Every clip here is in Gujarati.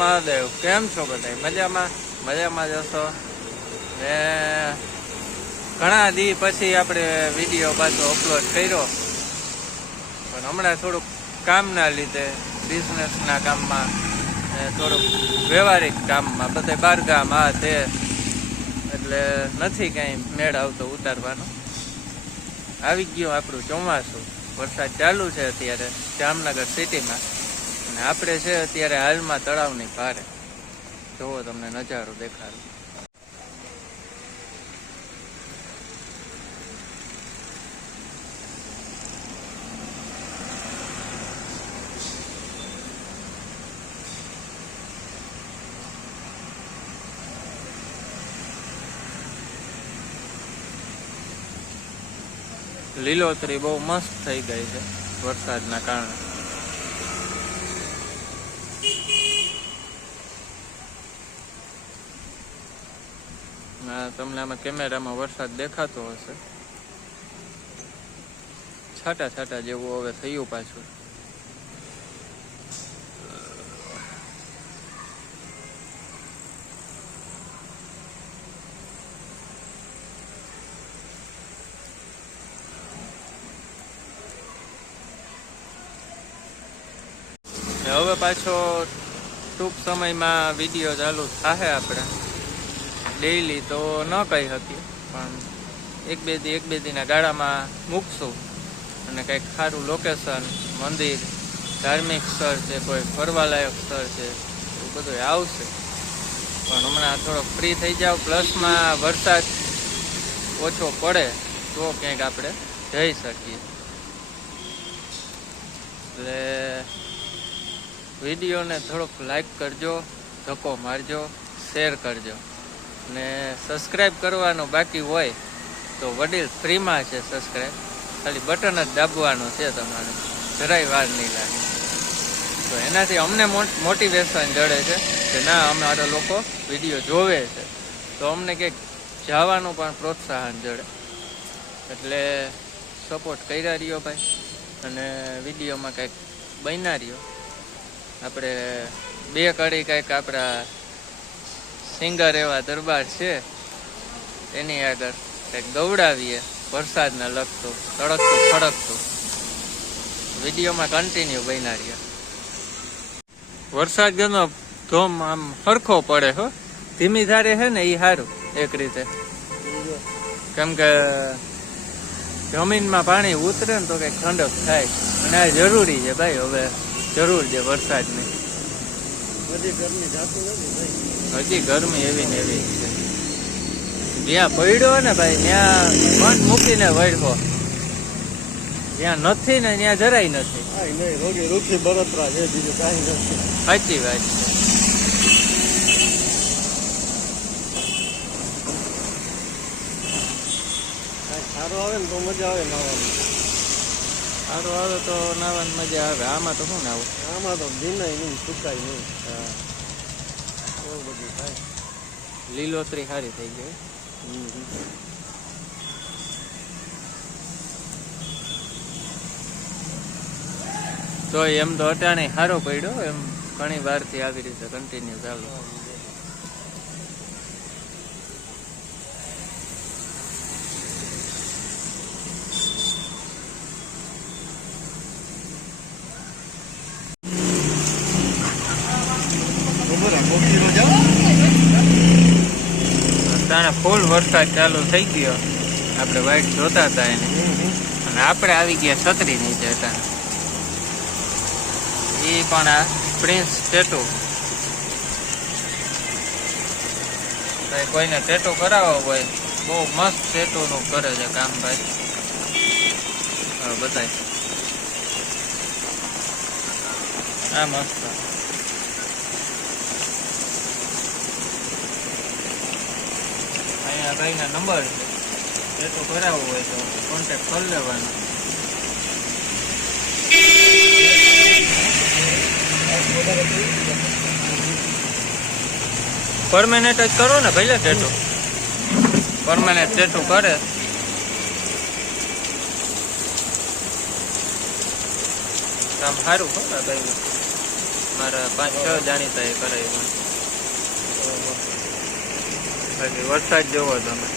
મહાદેવ. કેમ છો બધા? મજામાં? મજામાં જશો ને? ઘણા દી પછી આપણે વિડીયો પાછો અપલોડ કર્યો, પણ હમણાં થોડુંક કામના લીધે, બિઝનેસના કામમાં ને થોડુંક વ્યવહારિક કામમાં બધા બહારગામ આ તે, એટલે નથી કાંઈ મેળ આવતો ઉતારવાનો. આવી ગયું આપણું ચોમાસું, વરસાદ ચાલુ છે અત્યારે જામનગર સિટીમાં, અને આપણે છે અત્યારે હાલમાં તળાવની પારે. જુઓ તમને નજારો દેખાડું. લીલોતરી બહુ મસ્ત થઈ ગઈ છે વરસાદના કારણે. તમને આમાં કેમેરામાં વરસાદ દેખાતો હશે. છાટા છાટા જેવું હવે થયું પાછું. હવે પાછો ટૂંક સમયમાં વિડીયો ચાલુ થશે. આપણે ડેઈલી તો ન કહી શકીએ, પણ એક બે દીના ગાળામાં મૂકશું, અને કંઈક સારું લોકેશન, મંદિર, ધાર્મિક સ્થળ છે, કોઈ ફરવાલાયક સ્થળ છે, એવું બધું આવશે. પણ હમણાં થોડોક ફ્રી થઈ જાવ, પ્લસમાં વરસાદ ઓછો પડે તો ક્યાંક આપણે જઈ શકીએ. એટલે વિડીયોને થોડોક લાઈક કરજો, ધક્કો મારજો, શેર કરજો, ને સબસ્ક્રાઈબ કરવાનું બાકી હોય તો વડીલ ફ્રીમાં છે સબસ્ક્રાઈબ, ખાલી બટન જ દાબવાનું છે તમારે, જરાય વાર નહીં લાગે. તો એનાથી અમને મોટિવેશન જડે છે કે ના, અમારા લોકો વિડીયો જોવે છે, તો અમને કંઈક જવાનું પણ પ્રોત્સાહન જડે. એટલે સપોર્ટ કર્યા રહ્યો ભાઈ, અને વિડીયોમાં કંઈક બન્યા રહ્યો. આપણે બે કડી કંઈક આપણા સિંગર એવા દરબાર છે એની આગળ કંઈક ગવડાવીએ, વરસાદને લગતું, તડકતું ફડકતું. વિડીયોમાં કન્ટિન્યુ બન્યા રહ્યા. વરસાદ ગનો ધોમ આમ સરખો પડે હો, ધીમી ધારે છે ને એ સારું એક રીતે, કેમ કે જમીનમાં પાણી ઉતરે ને તો કંઈક ઠંડક થાય, અને આ જરૂરી છે ભાઈ. હવે જરૂર છે વરસાદની. હજી ગરમી એવી ને એવી છે. જ્યાં પડ્યો ને ભાઈ ત્યાં મન મૂકીને વળવો, જ્યાં નથી ને ત્યાં જરાય નથી. સાચી વાત છે. સારું આવે ને તો મજા આવે નાવાનું. સારું આવે તો નાવાની મજા આવે. આમાં તો શું નાવું? આમાં તો ભીનાય નહીં, સુકાય નહીં. હા, એવું બધું થાય. લીલોતરી સારી થઈ ગઈ. તો એમ તો અટાણે સારો પડ્યો, એમ ઘણી વારથી આવી રીતે કન્ટિન્યુ ચાલુ. અટાણે ફૂલ વરસાદ ચાલુ થઈ ગયો. આપણે વાઇટ જોતા હતા એને, અને આપણે આવી ગયા છત્રી નીચે. અટાણે એ પણ આ પ્રિન્સ ટેટુ, કોઈને ટેટુ કરાવવો હોય, બહુ મસ્ત ટેટુ નું કરે છે કામ ભાઈ. બતાય આ મસ્ત. અહીંયા ભાઈના નંબર છે, ટેટુ કરાવવું હોય તો કોન્ટેક્ટ કરી લેવાનો. પરમેનન્ટ જ કરો ને ભાઈ, ટેટુ પરમેનન્ટ ટેટુ કરે કામ સારું ખબર ભાઈ. મારા 5-6 જાણીતા એ કરાવી પણ બાકી વરસાદ જોવો તમે.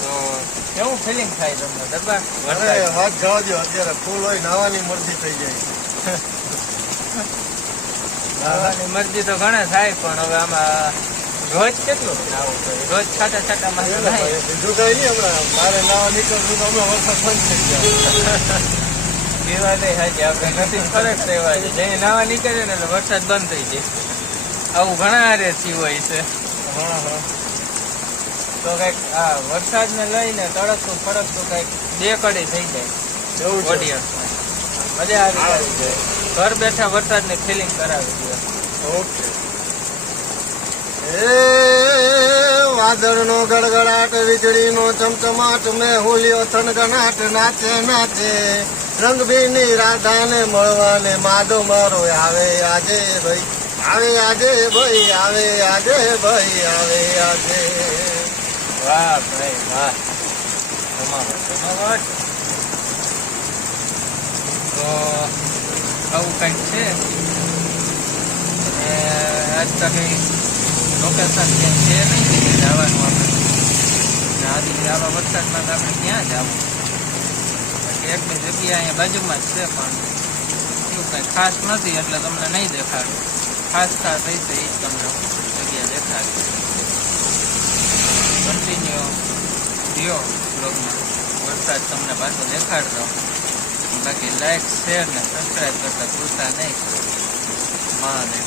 તો કેવું ફિલિંગ થાય તમને દરબાર? વાત જવા દો, અત્યારે ફૂલ હોય નાવાની મરજી થઈ જાય. નાવાની મરજી તો ઘણા થાય પણ હવે આમાં રોજ કેટલું નાવું પડે? રોજ છાટા નાય. બીજું કઈ નહીં, હમણાં મારે નાવા નીકળવું તો હમણાં વરસાદ બંધ થઈ ગયા. એ વાત હાજી, આપણે નથી ફરક રહેવા છે. જઈને નાવા નીકળે ને એટલે વરસાદ બંધ થઈ જાય. આવું ઘણા હારે થયું હોય છે. હા હા. તો કઈક આ વરસાદ ને લઈને તડકતું ફડકતું કઈક બે કડી થઈ જાય એવું છે. ઓડિયન્સમાં. મજા આવી જાય. ઘર બેઠા વરસાદની ફિલિંગ કરાવી દે. ઓકે. એ વાદળનો ગડગડાટ, વીજળીનો ચમચમાટ, મેહુલિયો થનગનાટ, નાચે નાચે રંગબીની રાધાને મળવાને માદો મારો આવે આજે ભાઈ, આવે આજે ભાઈ, આવે આજે ભાઈ, આવે આજે. વાહ ભાઈ વાહ, જમાવટ. તો આવું કંઈક છે. અને આજ તો કંઈ લોકેશન ક્યાંય છે નહીં કે જવાનું આપણે. આથી આવા વરસાદમાં તો આપણે ક્યાં જવું? બાકી એક બે જગ્યા અહીંયા બાજુમાં જ છે પણ એવું કંઈ ખાસ નથી એટલે તમને નહીં દેખાડું. ખાસ હશે એ જ તમને જગ્યા દેખાડે. કન્ટિન્યુ રહ્યો બ્લોગમાં, વરસાદ તમને પાછો દેખાડતો. બાકી લાઈક શેર ને સબસ્ક્રાઈબ કરતા ભૂલતા નહીં. મહાદેવ.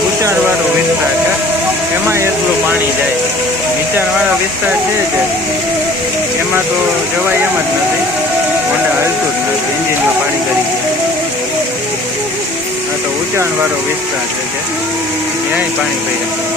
નીચાણવાળો વિસ્તાર છે, એમાં એટલું પાણી જાય. નીચાણવાળા વિસ્તાર છે જે એમાં તો જવાય એમ જ નથી, હોન્ડા હાલતું જ નથી, એન્જિનમાં પાણી કરી જાય. આ તો ઊંચાણવાળો વિસ્તાર છે જે ક્યાંય પાણી ભર્યા.